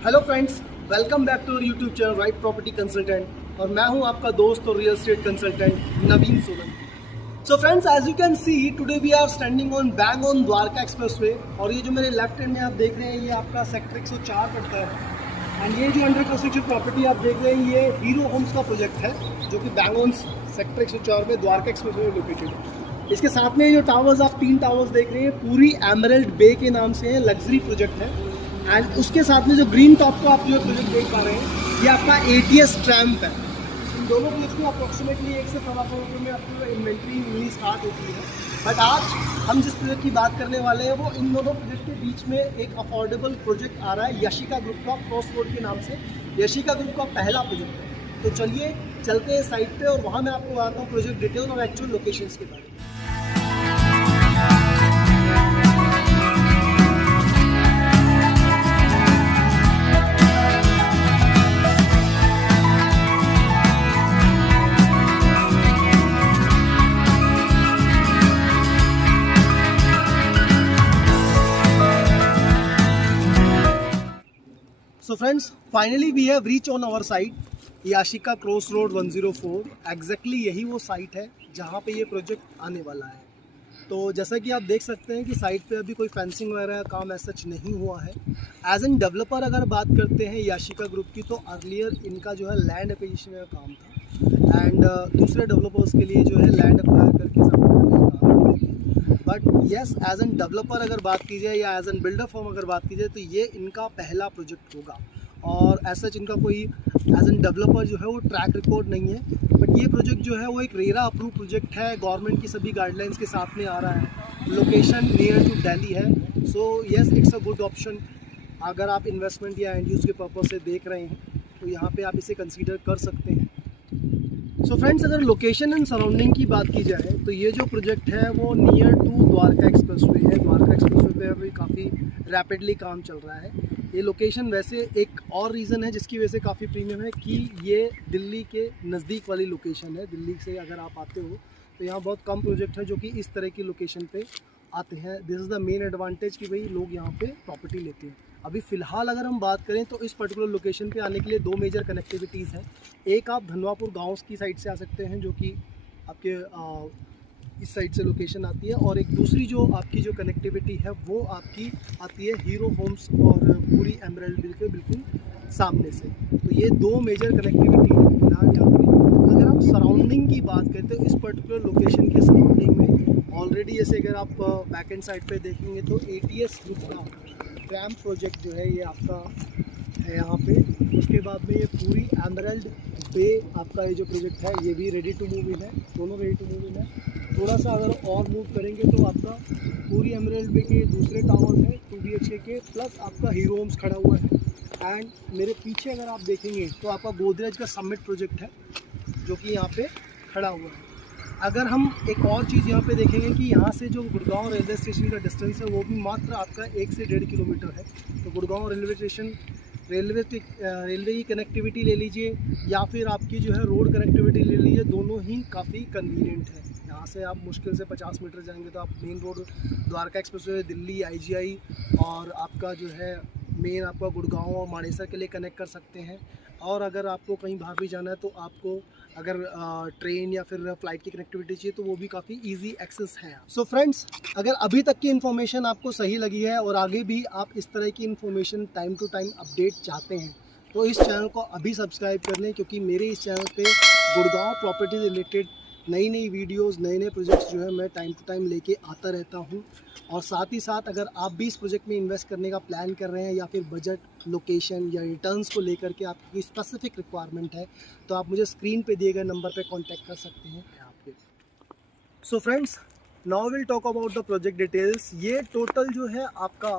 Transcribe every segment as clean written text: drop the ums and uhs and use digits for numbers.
Hello friends, welcome back to YouTube channel right property consultant और मैं हूं आपका दोस्त और real estate consultant Naveen Solanki. So friends, as you can see today we are standing on bang on Dwarka expressway और ये जो मेरे लेफ्ट हैंड में आप देख रहे हैं ये आपका सेक्टर 104 पड़ता है। एंड ये जो अंडर कंस्ट्रक्शन प्रॉपर्टी आप देख रहे हैं ये हीरो होम्स का प्रोजेक्ट है जो कि बैंग ऑन सेक्टर 104 में द्वारका एक्सप्रेसवे में लोकेटेड है। इसके साथ में जो टावर्स आप 3 टावर्स देख रहे हैं पूरी एमरल्ड बे के नाम से है, लग्जरी प्रोजेक्ट है। एंड उसके साथ में जो ग्रीन टॉप को आप जो प्रोजेक्ट देख पा रहे हैं ये आपका ATS ट्रैम्प है। इन दोनों प्रोजेक्ट में अप्रॉक्सीमेटली 1 से 1.25 करोड़ रुपये में आपको इन्वेंट्री मिलनी स्टार्ट होती है। बट आज हम जिस प्रोजेक्ट की बात करने वाले हैं वो इन दोनों प्रोजेक्ट के बीच में एक अफोर्डेबल प्रोजेक्ट आ रहा है यशिका ग्रुप का, क्रॉस रोड के नाम से। यशिका ग्रुप का पहला प्रोजेक्ट है। तो चलिए चलते हैं साइट पे और वहाँ मैं आपको बताता हूँ प्रोजेक्ट डिटेल और एक्चुअल लोकेशंस के बारे में। So friends, finally we have reached on our site, Yashika cross road 104। Exactly यही वो साइट है जहाँ पे ये प्रोजेक्ट आने वाला है। तो जैसा कि आप देख सकते हैं कि साइट पे अभी कोई फेंसिंग वगैरह का काम ऐसा नहीं हुआ है। एज एन डेवलपर अगर बात करते हैं याशिका ग्रुप की तो अर्लियर इनका जो है लैंड एक्विजिशन का काम था एंड दूसरे डेवलपर्स के लिए जो है लैंड अप्लाई करके सबमिट करने का काम करते थे। But yes, as an developer अगर बात की जाए या एज एन बिल्डर फॉर्म अगर बात की जाए तो ये इनका पहला प्रोजेक्ट होगा और ऐसा इनका कोई एज एन डेवलपर जो है वो ट्रैक रिकॉर्ड नहीं है। बट ये प्रोजेक्ट जो है वो एक रेरा अप्रूव प्रोजेक्ट है, गवर्नमेंट की सभी गाइडलाइंस के साथ में आ रहा है। लोकेशन नियर टू दिल्ली है। So yes, it's a good option. अगर आप इन्वेस्टमेंट या एंड यूज़ के पर्पज़ से देख रहे हैं तो यहाँ पे आप इसे कंसीडर कर सकते हैं। सो फ्रेंड्स, अगर लोकेशन एंड सराउंडिंग की बात की जाए तो ये जो प्रोजेक्ट है वो नियर टू द्वारका एक्सप्रेसवे है। द्वारका एक्सप्रेसवे पे अभी काफ़ी रैपिडली काम चल रहा है। ये लोकेशन वैसे एक और रीज़न है जिसकी वजह से काफ़ी प्रीमियम है कि ये दिल्ली के नज़दीक वाली लोकेशन है। दिल्ली से अगर आप आते हो तो यहाँ बहुत कम प्रोजेक्ट है जो कि इस तरह की लोकेशन पे आते हैं। This is the main advantage कि भाई लोग यहाँ पे प्रॉपर्टी लेते हैं। अभी फ़िलहाल अगर हम बात करें तो इस पर्टिकुलर लोकेशन पे आने के लिए 2 मेजर कनेक्टिविटीज़ हैं। एक आप धनवापुर गाँव की साइड से आ सकते हैं जो कि आपके इस साइड से लोकेशन आती है, और एक दूसरी जो आपकी जो कनेक्टिविटी है वो आपकी आती है हीरो होम्स और पूरी एमरल्ड बिल के बिल्कुल सामने से। तो ये 2 मेजर कनेक्टिविटी है फिलहाल यहाँ पे। अगर हम सराउंडिंग की बात करें तो इस पर्टिकुलर लोकेशन के सराउंडिंग में ऑलरेडी जैसे अगर आप बैक एंड साइड पे देखेंगे तो ATS ग्रुप का ट्रैम प्रोजेक्ट जो है ये आपका है यहाँ पे। उसके बाद में ये पूरी एमरल्ड बे आपका ये जो प्रोजेक्ट है ये भी रेडी टू मूव इन है, दोनों रेडी टू मूव इन है। थोड़ा सा अगर और मूव करेंगे तो आपका पूरी एमरल्ड बे के दूसरे टावर है 2 BHK के, प्लस आपका हीरो होम्स खड़ा हुआ है। एंड मेरे पीछे अगर आप देखेंगे तो आपका गोदरेज का समिट प्रोजेक्ट है जो कि यहाँ पे खड़ा हुआ है। अगर हम एक और चीज़ यहाँ पे देखेंगे कि यहाँ से जो गुड़गांव रेलवे स्टेशन का डिस्टेंस है वो भी मात्र आपका 1 से 1.5 किलोमीटर है। तो गुड़गांव रेलवे स्टेशन रेलवे की कनेक्टिविटी ले लीजिए या फिर आपकी जो है रोड कनेक्टिविटी ले लीजिए, दोनों ही काफ़ी कन्वीनियंट है। यहाँ से आप मुश्किल से 50 मीटर जाएंगे तो आप main road Dwarka expressway, Delhi IGI और आपका जो है मेन आपका गुड़गांव और मानेसर के लिए कनेक्ट कर सकते हैं। और अगर आपको कहीं बाहर भी जाना है तो आपको अगर ट्रेन या फिर फ़्लाइट की कनेक्टिविटी चाहिए तो वो भी काफ़ी इजी एक्सेस है। सो फ्रेंड्स, अगर अभी तक की इन्फॉर्मेशन आपको सही लगी है और आगे भी आप इस तरह की information time to time update चाहते हैं तो इस चैनल को अभी सब्सक्राइब कर लें, क्योंकि मेरे इस चैनल पे गुड़गांव प्रॉपर्टी रिलेटेड नई नई वीडियोस, नए नए प्रोजेक्ट्स जो है मैं टाइम टू टाइम लेके आता रहता हूँ। और साथ ही साथ अगर आप भी इस प्रोजेक्ट में इन्वेस्ट करने का प्लान कर रहे हैं या फिर बजट, लोकेशन या रिटर्न्स को लेकर के आपकी स्पेसिफिक रिक्वायरमेंट है तो आप मुझे स्क्रीन पे दिए गए नंबर पे कांटेक्ट कर सकते हैं आपके। So friends, now will talk about the project details. ये टोटल जो है आपका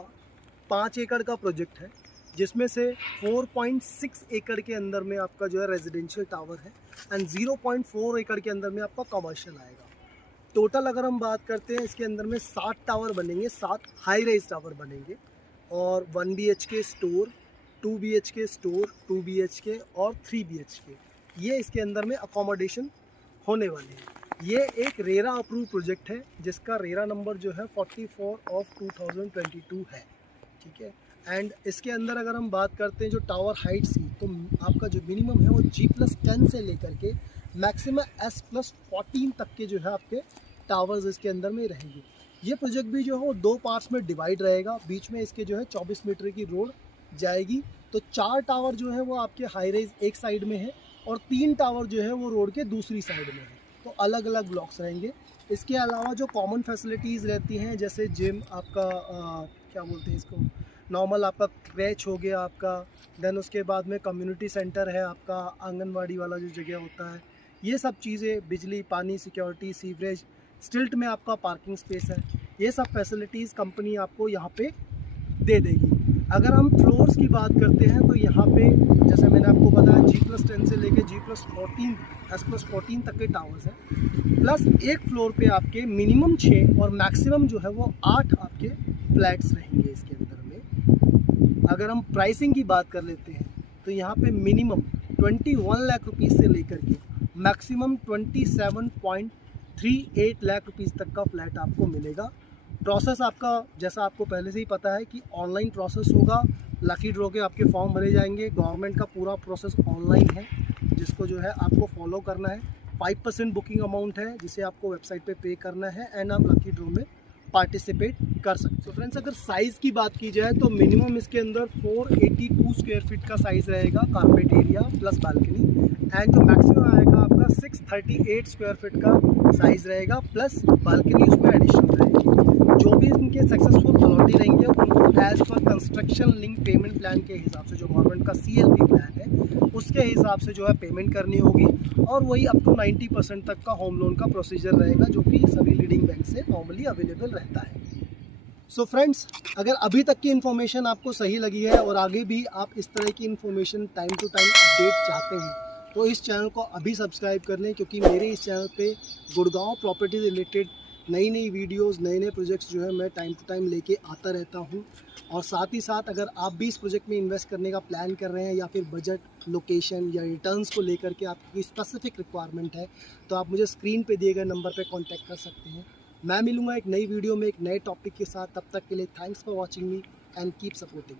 5 एकड़ का प्रोजेक्ट है जिसमें से 4.6 एकड़ के अंदर में आपका जो है रेजिडेंशियल टावर है एंड 0.4 एकड़ के अंदर में आपका कमर्शियल आएगा। टोटल अगर हम बात करते हैं इसके अंदर में 7 टावर बनेंगे, 7 हाई राइज टावर बनेंगे और 1 BHK store, 2 BHK store, 2 BHK और 3 BHK ये इसके अंदर में अकोमोडेशन होने वाली है। ये एक रेरा अप्रूव प्रोजेक्ट है जिसका रेरा नंबर जो है 44 ऑफ 2022 है। ठीक है। एंड इसके अंदर अगर हम बात करते हैं जो टावर हाइट्स की, तो आपका जो मिनिमम है वो G+10 से लेकर के मैक्सिमम S+14 तक के जो है आपके टावर्स इसके अंदर में रहेंगे। ये प्रोजेक्ट भी जो है वो 2 पार्ट्स में डिवाइड रहेगा। बीच में इसके जो है 24 मीटर की रोड जाएगी। तो 4 टावर जो है वो आपके हाई रेज एक साइड में है और 3 टावर जो है वो रोड के दूसरी साइड में है। तो अलग अलग ब्लॉक्स रहेंगे। इसके अलावा जो कॉमन फैसिलिटीज़ रहती हैं, जैसे जिम आपका क्या बोलते हैं इसको, नॉर्मल आपका क्रैच हो गया आपका, देन उसके बाद में कम्युनिटी सेंटर है आपका, आंगनवाड़ी वाला जो जगह होता है, ये सब चीज़ें, बिजली, पानी, सिक्योरिटी, सीवरेज, स्टिल्ट में आपका पार्किंग स्पेस है, ये सब फैसिलिटीज़ कंपनी आपको यहाँ पे दे देगी। अगर हम फ्लोर्स की बात करते हैं तो यहाँ पे जैसे मैंने आपको बताया G+10 से लेके G+14 S+14 तक के टावर्स हैं। प्लस एक फ्लोर पे आपके मिनिमम 6 और मैक्सिमम जो है वो 8 आपके फ्लैट्स रहेंगे इसके अंदर में। अगर हम प्राइसिंग की बात कर लेते हैं तो यहाँ पे मिनिमम 21 लाख रुपीज़ से लेकर के मैक्सिमम 27.38 लाख रुपीज़ तक का फ्लैट आपको मिलेगा। प्रोसेस आपका जैसा आपको पहले से ही पता है कि ऑनलाइन प्रोसेस होगा। लकी ड्रॉ के आपके फॉर्म भरे जाएंगे। गवर्नमेंट का पूरा प्रोसेस ऑनलाइन है, जिसको जो है आपको फॉलो करना है। 5% बुकिंग अमाउंट है जिसे आपको वेबसाइट पे करना है एंड आप लकी ड्रॉ में पार्टिसिपेट कर सकते हो। फ्रेंड्स, अगर साइज़ की बात की जाए तो मिनिमम इसके अंदर 482 स्क्वायर फीट का साइज़ रहेगा, carpet area plus balcony. And जो मैक्सिमम आएगा आपका 638 स्क्वायर फीट का साइज़ रहेगा प्लस बालकनी उसमें एडिशनल रहेगी। जो भी इनके सक्सेसफुल अलॉटी रहेंगे उनको as per construction link payment plan के हिसाब से, जो गवर्नमेंट का CLP प्लान है उसके हिसाब से जो है पेमेंट करनी होगी। और वही अप टू 90% तक का होम लोन का प्रोसीजर रहेगा, जो कि सभी लीडिंग बैंक से नॉर्मली अवेलेबल रहता है। सो फ्रेंड्स, अगर अभी तक की इन्फॉर्मेशन आपको सही लगी है और आगे भी आप इस तरह की information time to time update चाहते हैं तो इस चैनल को अभी सब्सक्राइब कर लें, क्योंकि मेरे इस चैनल पे गुड़गांव प्रॉपर्टी रिलेटेड नई नई वीडियोस, नए नए प्रोजेक्ट्स जो है मैं टाइम टू टाइम लेके आता रहता हूं। और साथ ही साथ अगर आप भी इस प्रोजेक्ट में इन्वेस्ट करने का प्लान कर रहे हैं या फिर बजट, लोकेशन या रिटर्न्स को लेकर के आपकी स्पेसिफिक रिक्वायरमेंट है तो आप मुझे स्क्रीन पे दिए गए नंबर पे कांटेक्ट कर सकते हैं। मैं मिलूँगा एक नई वीडियो में एक नए टॉपिक के साथ। तब तक के लिए thanks for watching me and keep supporting.